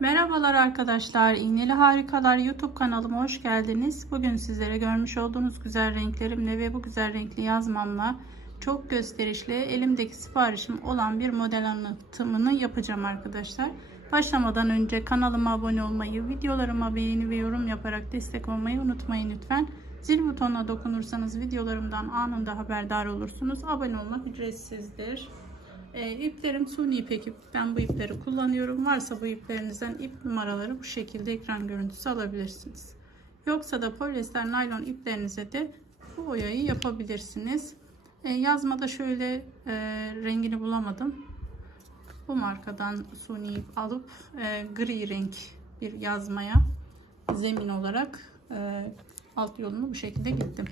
Merhabalar arkadaşlar. İğneli Harikalar YouTube kanalıma hoş geldiniz. Bugün sizlere görmüş olduğunuz güzel renklerimle ve bu güzel renkli yazmamla çok gösterişli elimdeki siparişim olan bir model anlatımını yapacağım arkadaşlar. Başlamadan önce kanalıma abone olmayı, videolarıma beğeni ve yorum yaparak destek olmayı unutmayın lütfen. Zil butonuna dokunursanız videolarımdan anında haberdar olursunuz. Abone olmak ücretsizdir. E, iplerim suni ipek ip. Ben bu ipleri kullanıyorum. Varsa bu iplerinizden ip numaraları bu şekilde ekran görüntüsü alabilirsiniz. Yoksa da polyester naylon iplerinize de bu oyayı yapabilirsiniz. E, yazmada şöyle e, rengini bulamadım. Bu markadan suni ip alıp e, gri renk bir yazmaya zemin olarak e, alt yolunu bu şekilde gittim.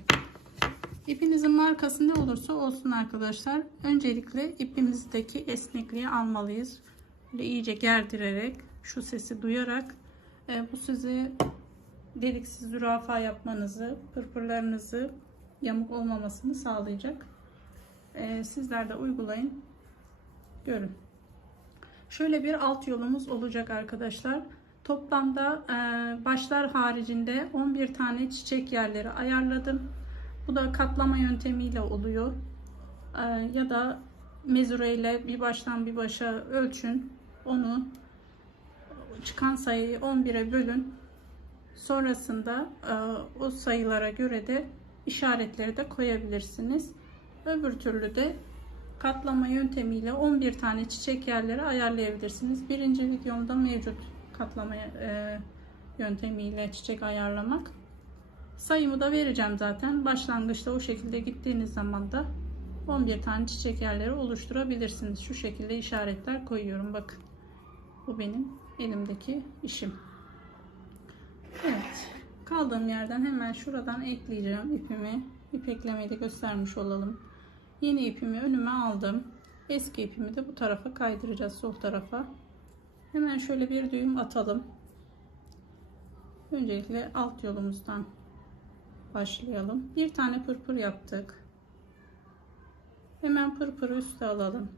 İpinizin markası ne olursa olsun arkadaşlar. Öncelikle ipimizdeki esnekliği almalıyız. Böyle iyice gerdirerek şu sesi duyarak e, bu sizi deliksiz zürafa yapmanızı, pırpırlarınızı yamuk olmamasını sağlayacak. E, sizler de uygulayın. Görün. Şöyle bir alt yolumuz olacak arkadaşlar. Toplamda e, başlar haricinde 11 tane çiçek yerleri ayarladım. Bu da katlama yöntemiyle oluyor. Ee, ya da mezure ile bir baştan bir başa ölçün. Onu çıkan sayıyı 11'e bölün. Sonrasında e, o sayılara göre de işaretleri de koyabilirsiniz. Öbür türlü de katlama yöntemiyle 11 tane çiçek yerleri ayarlayabilirsiniz. Birinci videomda mevcut katlama e, yöntemiyle çiçek ayarlamak. Sayımı da vereceğim zaten. Başlangıçta o şekilde gittiğiniz zaman da 11 tane çiçek yerleri oluşturabilirsiniz. Şu şekilde işaretler koyuyorum. Bakın. Bu benim elimdeki işim. Evet. Kaldığım yerden hemen şuradan ekleyeceğim ipimi. İp eklemeyi de göstermiş olalım. Yeni ipimi önüme aldım. Eski ipimi de bu tarafa kaydıracağız. Sol tarafa. Hemen şöyle bir düğüm atalım. Öncelikle alt yolumuzdan başlayalım. Bir tane pırpır yaptık. Hemen pırpırı üste alalım.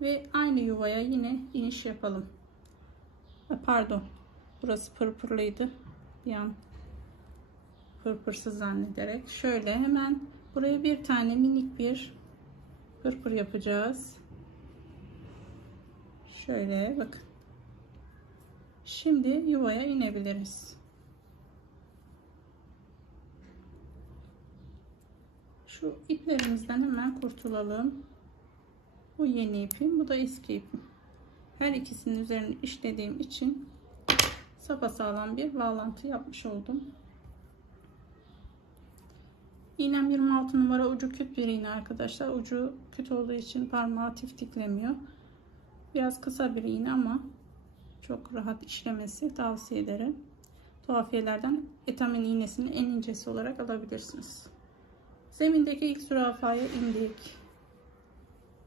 Ve aynı yuvaya yine iniş yapalım. Pardon. Burası pırpırlıydı. Bir an pırpırsız zannederek. Şöyle hemen buraya bir tane minik bir pırpır yapacağız. Şöyle bakın. Şimdi yuvaya inebiliriz. Şu iplerimizden hemen kurtulalım. Bu yeni ipim, bu da eski ipim. Her ikisinin üzerine işlediğim için sapasağlam bir bağlantı yapmış oldum. İğnem 26 numara ucu küt bir iğne arkadaşlar. Ucu küt olduğu için parmağı tiftiklemiyor. Biraz kısa bir iğne ama çok rahat işlemesi tavsiye ederim. Tuhafiyelerden etamin iğnesini en incesi olarak alabilirsiniz. Zemindeki ilk zürafaya indik.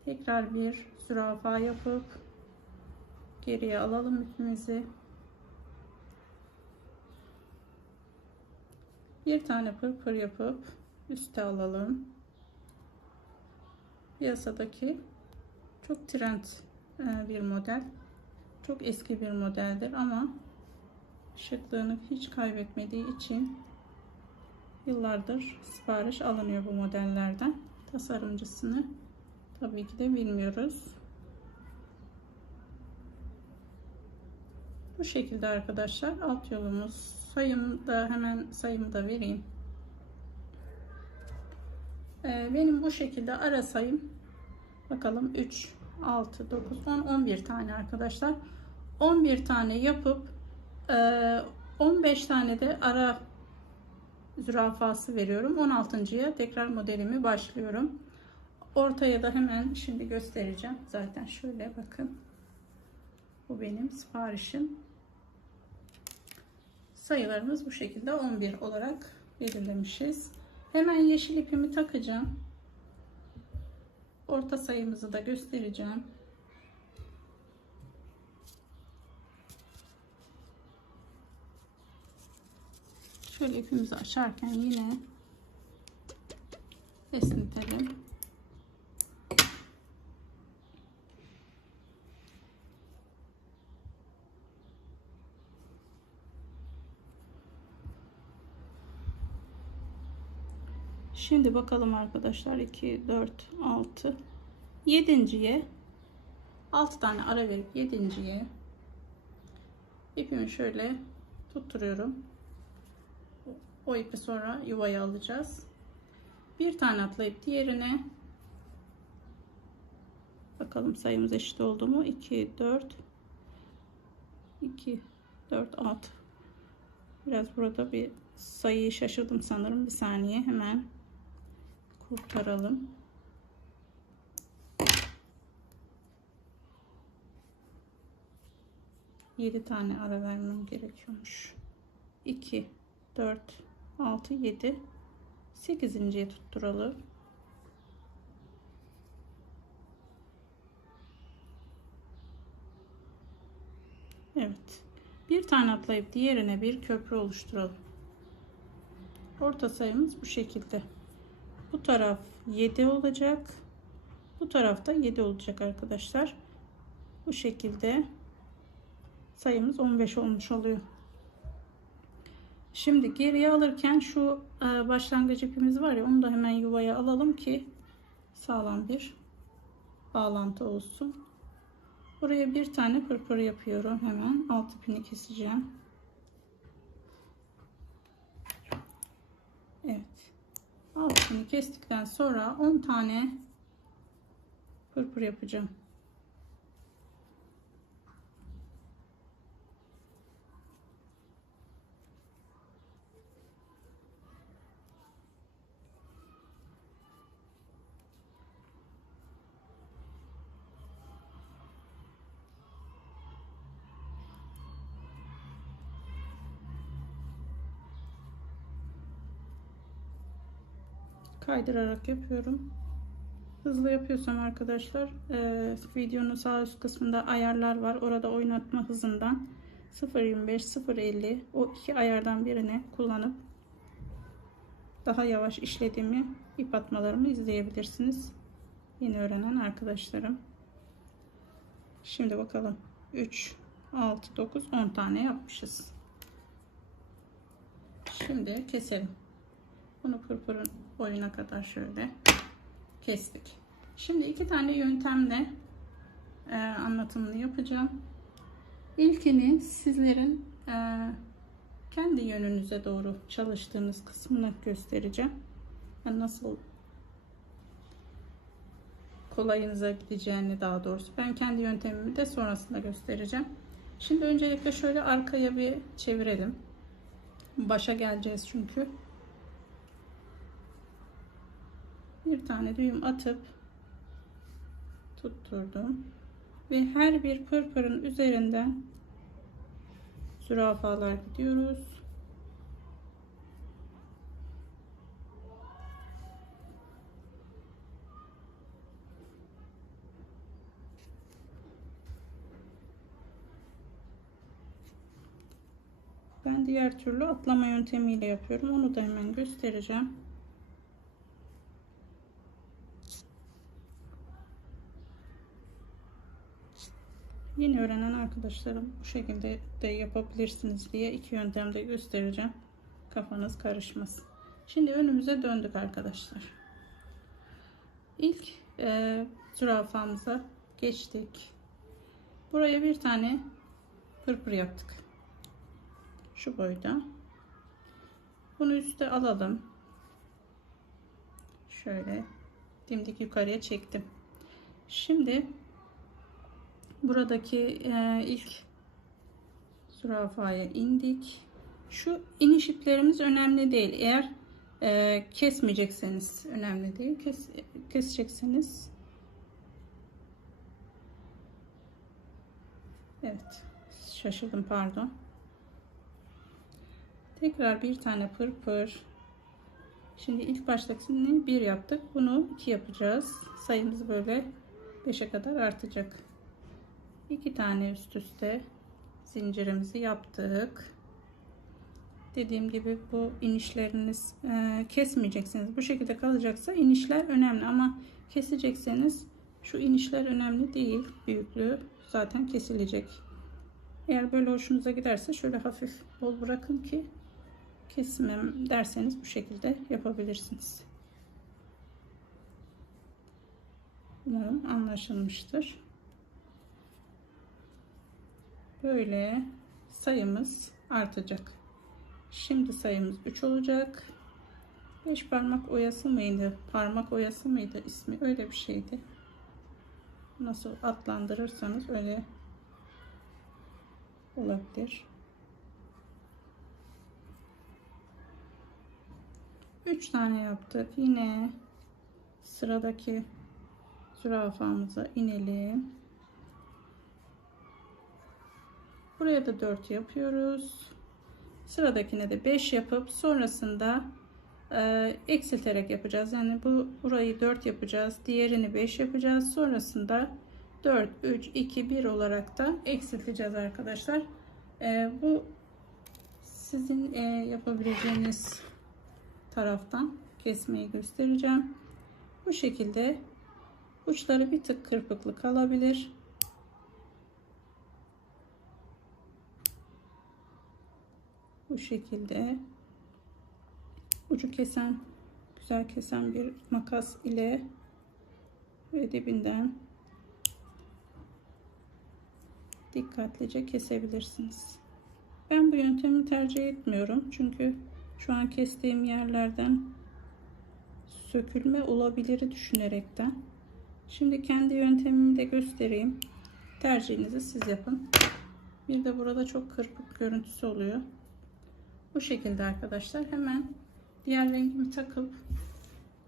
Tekrar bir zürafa yapıp geriye alalım ipimizi. Bir tane pırpır yapıp üste alalım. Piyasadaki çok trend e, bir model. Çok eski bir modeldir ama şıklığını hiç kaybetmediği için Yıllardır sipariş alınıyor bu modellerden. Tasarımcısını tabii ki de bilmiyoruz. Bu şekilde arkadaşlar alt yolumuz. Sayımı da hemen sayımı da vereyim. Ee, benim bu şekilde ara sayım bakalım 3 6 9 10 11 tane arkadaşlar 11 tane yapıp 15 tane de ara zürafası veriyorum. 16.ya tekrar modelimi başlıyorum. Ortaya da hemen şimdi göstereceğim. Zaten şöyle bakın. Bu benim siparişim. Sayılarımız bu şekilde 11 olarak belirlemişiz. Hemen yeşil ipimi takacağım. Orta sayımızı da göstereceğim. Şöyle ipimizi açarken yine esnetelim. Şimdi bakalım arkadaşlar 2 4 6 7.ye 6 tane ara verip 7.ye ipimi şöyle tutturuyorum. O ipi sonra yuvaya alacağız. Bir tane atlayıp diğerine bakalım sayımız eşit oldu mu? 2 4 2 4 6 Biraz burada bir sayıyı şaşırdım sanırım. Bir saniye hemen kurtaralım. Yedi tane ara vermem gerekiyormuş. 2 4 6 7 8.ye tutturalım. Evet. Bir tane atlayıp diğerine bir köprü oluşturalım. Orta sayımız bu şekilde. Bu taraf 7 olacak. Bu tarafta 7 olacak arkadaşlar. Bu şekilde sayımız 15 olmuş oluyor. Şimdi geriye alırken şu e, başlangıç ipimiz var ya onu da hemen yuvaya alalım ki sağlam bir bağlantı olsun. Buraya bir tane pırpır yapıyorum hemen alt ipini keseceğim. Evet. Alt ipini kestikten sonra 10 tane pırpır yapacağım. Kaydırarak yapıyorum. Hızlı yapıyorsam arkadaşlar e, videonun sağ üst kısmında ayarlar var. Orada oynatma hızından 0.25 0.50 o iki ayardan birini kullanıp daha yavaş işlediğimi ip atmalarımı izleyebilirsiniz. Yeni öğrenen arkadaşlarım. Şimdi bakalım 3 6 9 10 tane yapmışız. Şimdi keselim. Bunu pırpırın boyuna kadar şöyle kestik. Şimdi iki tane yöntemle e, anlatımını yapacağım. İlkini sizlerin e, kendi yönünüze doğru çalıştığınız kısmını göstereceğim. Yani nasıl kolayınıza gideceğini daha doğrusu. Ben kendi yöntemimi de sonrasında göstereceğim. Şimdi öncelikle şöyle arkaya bir çevirelim. Başa geleceğiz çünkü. Bir tane düğüm atıp tutturdum ve her bir pırpırın üzerinden zürafalar gidiyoruz. Ben diğer türlü atlama yöntemiyle yapıyorum. Onu da hemen göstereceğim. Yeni öğrenen arkadaşlarım bu şekilde de yapabilirsiniz diye iki yöntemde göstereceğim. Kafanız karışmasın. Şimdi önümüze döndük arkadaşlar. İlk e, zürafamıza geçtik. Buraya bir tane pırpır yaptık. Şu boyda. Bunu üste alalım. Şöyle dimdik yukarıya çektim. Şimdi buradaki e, ilk zürafaya indik. Şu iniş iplerimiz önemli değil. Eğer e, kesmeyecekseniz önemli değil. Kes, kesecekseniz Evet. Şaşırdım pardon. Tekrar bir tane pırpır. Şimdi ilk baştakini bir yaptık. Bunu iki yapacağız. Sayımız böyle 5'e kadar artacak iki tane üst üste zincirimizi yaptık. Dediğim gibi bu inişleriniz e, kesmeyeceksiniz. Bu şekilde kalacaksa inişler önemli ama kesecekseniz şu inişler önemli değil. Büyüklüğü zaten kesilecek. Eğer böyle hoşunuza giderse şöyle hafif bol bırakın ki kesimim derseniz bu şekilde yapabilirsiniz. Umarım anlaşılmıştır. Böyle sayımız artacak. Şimdi sayımız 3 olacak. 5 parmak oyası mıydı? Parmak oyası mıydı ismi? Öyle bir şeydi. Nasıl adlandırırsanız öyle olabilir. 3 tane yaptık. Yine sıradaki zürafamıza inelim. Buraya da 4 yapıyoruz. Sıradakine de 5 yapıp sonrasında e, eksilterek yapacağız. Yani bu burayı 4 yapacağız. Diğerini 5 yapacağız. Sonrasında 4, 3, 2, 1 olarak da eksilteceğiz arkadaşlar. E, bu sizin e, yapabileceğiniz taraftan kesmeyi göstereceğim. Bu şekilde uçları bir tık kırpıklı kalabilir. Bu şekilde ucu kesen güzel kesen bir makas ile ve dibinden dikkatlice kesebilirsiniz. Ben bu yöntemi tercih etmiyorum. Çünkü şu an kestiğim yerlerden sökülme olabilir düşünerekten. Şimdi kendi yöntemimi de göstereyim. Tercihinizi siz yapın. Bir de burada çok kırpık görüntüsü oluyor. Bu şekilde arkadaşlar. Hemen diğer rengimi takıp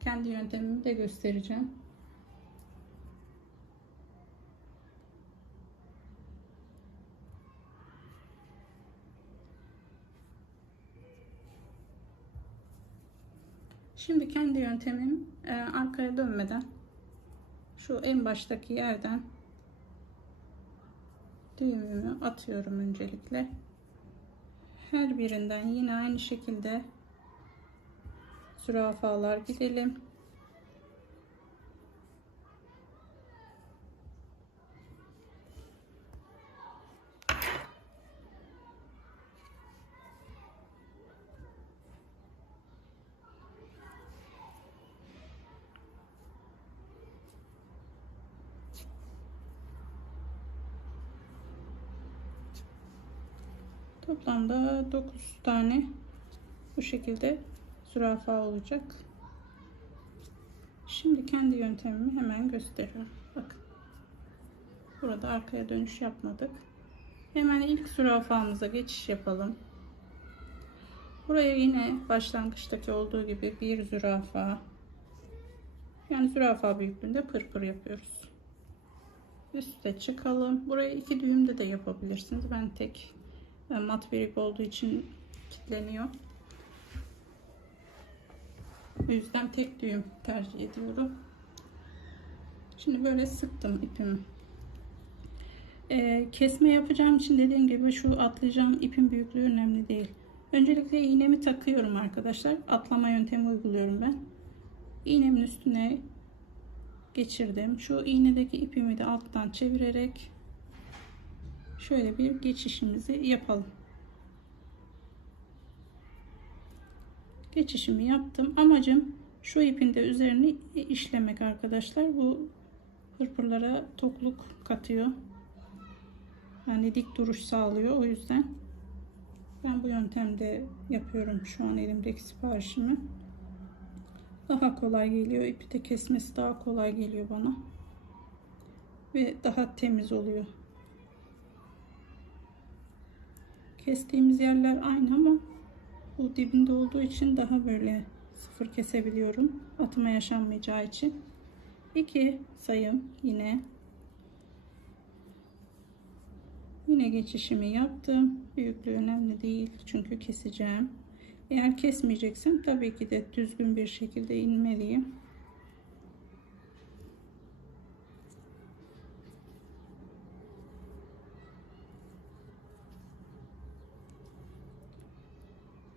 kendi yöntemimi de göstereceğim. Şimdi kendi yöntemim e, arkaya dönmeden şu en baştaki yerden düğümümü atıyorum öncelikle. Her birinden yine aynı şekilde zürafalar gidelim. Toplamda 9 tane bu şekilde zürafa olacak. Şimdi kendi yöntemimi hemen gösteriyorum. Bakın. Burada arkaya dönüş yapmadık. Hemen ilk zürafamıza geçiş yapalım. Buraya yine başlangıçtaki olduğu gibi bir zürafa yani zürafa büyüklüğünde pırpır yapıyoruz. Üste çıkalım. Buraya iki düğümde de yapabilirsiniz. Ben tek mat bir ip olduğu için kilitleniyor. O yüzden tek düğüm tercih ediyorum. Şimdi böyle sıktım ipimi. Ee, kesme yapacağım için dediğim gibi şu atlayacağım ipin büyüklüğü önemli değil. Öncelikle iğnemi takıyorum arkadaşlar. Atlama yöntemi uyguluyorum ben. İğnemin üstüne geçirdim. Şu iğnedeki ipimi de alttan çevirerek şöyle bir geçişimizi yapalım. Geçişimi yaptım. Amacım şu ipin de üzerini işlemek arkadaşlar. Bu pırpırlara tokluk katıyor. Yani dik duruş sağlıyor. O yüzden ben bu yöntemde yapıyorum şu an elimdeki siparişimi. Daha kolay geliyor. İpi de kesmesi daha kolay geliyor bana. Ve daha temiz oluyor. Kestiğimiz yerler aynı ama bu dibinde olduğu için daha böyle sıfır kesebiliyorum. Atma yaşanmayacağı için. 2 sayım yine. Yine geçişimi yaptım. Büyüklüğü önemli değil çünkü keseceğim. Eğer kesmeyeceksem tabii ki de düzgün bir şekilde inmeliyim.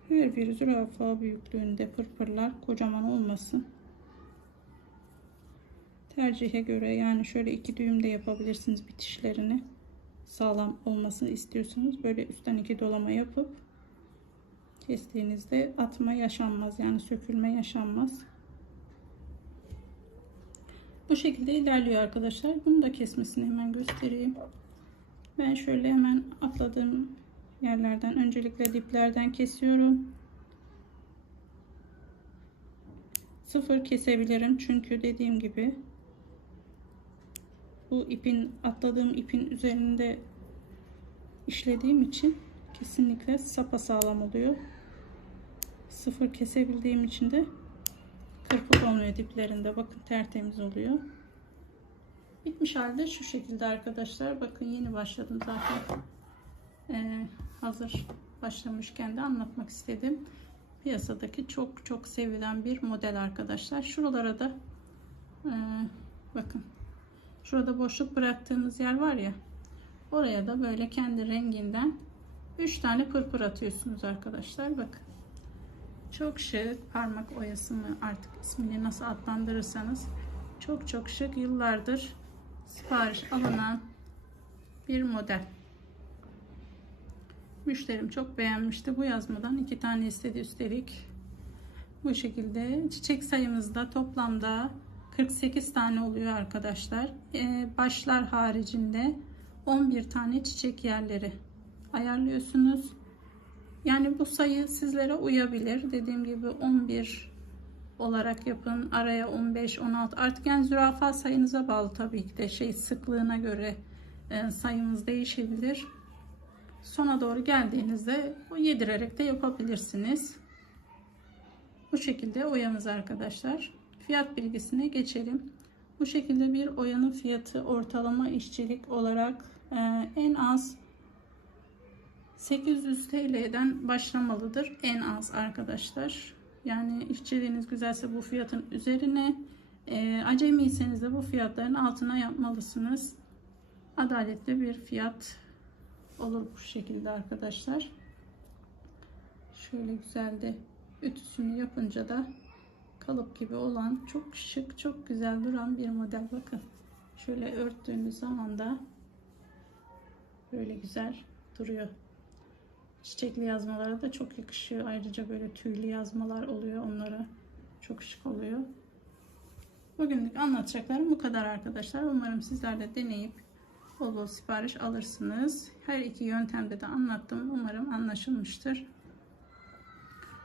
Her bir zürafa büyüklüğünde pırpırlar kocaman olmasın. Tercihe göre yani şöyle iki düğüm de yapabilirsiniz bitişlerini. Sağlam olmasını istiyorsanız böyle üstten iki dolama yapıp kestiğinizde atma yaşanmaz yani sökülme yaşanmaz. Bu şekilde ilerliyor arkadaşlar. Bunu da kesmesini hemen göstereyim. Ben şöyle hemen atladığım yerlerden öncelikle diplerden kesiyorum. Sıfır kesebilirim çünkü dediğim gibi bu ipin atladığım ipin üzerinde işlediğim için kesinlikle sapa sağlam oluyor. Sıfır kesebildiğim için de kırpık olmuyor diplerinde. Bakın tertemiz oluyor. Bitmiş halde şu şekilde arkadaşlar. Bakın yeni başladım zaten. Ee, hazır başlamışken de anlatmak istedim. Piyasadaki çok çok sevilen bir model arkadaşlar. Şuralara da e, bakın. Şurada boşluk bıraktığımız yer var ya. Oraya da böyle kendi renginden 3 tane pırpır atıyorsunuz arkadaşlar. Bakın. Çok şık parmak oyası mı artık ismini nasıl adlandırırsanız çok çok şık yıllardır sipariş alınan bir model. Müşterim çok beğenmişti. Bu yazmadan iki tane istedi üstelik. Bu şekilde çiçek sayımızda toplamda 48 tane oluyor arkadaşlar. Ee, başlar haricinde 11 tane çiçek yerleri ayarlıyorsunuz. Yani bu sayı sizlere uyabilir. Dediğim gibi 11 olarak yapın. Araya 15, 16 artık yani zürafa sayınıza bağlı tabii ki de şey sıklığına göre e, sayımız değişebilir. Sona doğru geldiğinizde o yedirerek de yapabilirsiniz. Bu şekilde oyamız arkadaşlar. Fiyat bilgisine geçelim. Bu şekilde bir oyanın fiyatı ortalama işçilik olarak e, en az 800 TL'den başlamalıdır. En az arkadaşlar. Yani işçiliğiniz güzelse bu fiyatın üzerine e, acemiyseniz de bu fiyatların altına yapmalısınız. Adaletli bir fiyat olur bu şekilde arkadaşlar. Şöyle güzel de ütüsünü yapınca da kalıp gibi olan çok şık çok güzel duran bir model bakın. Şöyle örttüğünüz zaman da böyle güzel duruyor. Çiçekli yazmalara da çok yakışıyor. Ayrıca böyle tüylü yazmalar oluyor. Onlara çok şık oluyor. Bugünlük anlatacaklarım bu kadar arkadaşlar. Umarım sizler de deneyip bol bol sipariş alırsınız. Her iki yöntemde de anlattım. Umarım anlaşılmıştır.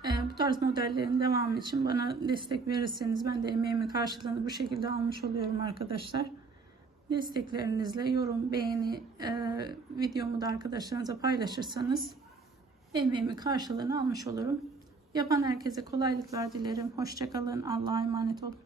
Ee, bu tarz modellerin devamı için bana destek verirseniz ben de emeğimin karşılığını bu şekilde almış oluyorum arkadaşlar. Desteklerinizle yorum, beğeni, e, videomu da arkadaşlarınıza paylaşırsanız emeğimin karşılığını almış olurum. Yapan herkese kolaylıklar dilerim. Hoşçakalın. Allah'a emanet olun.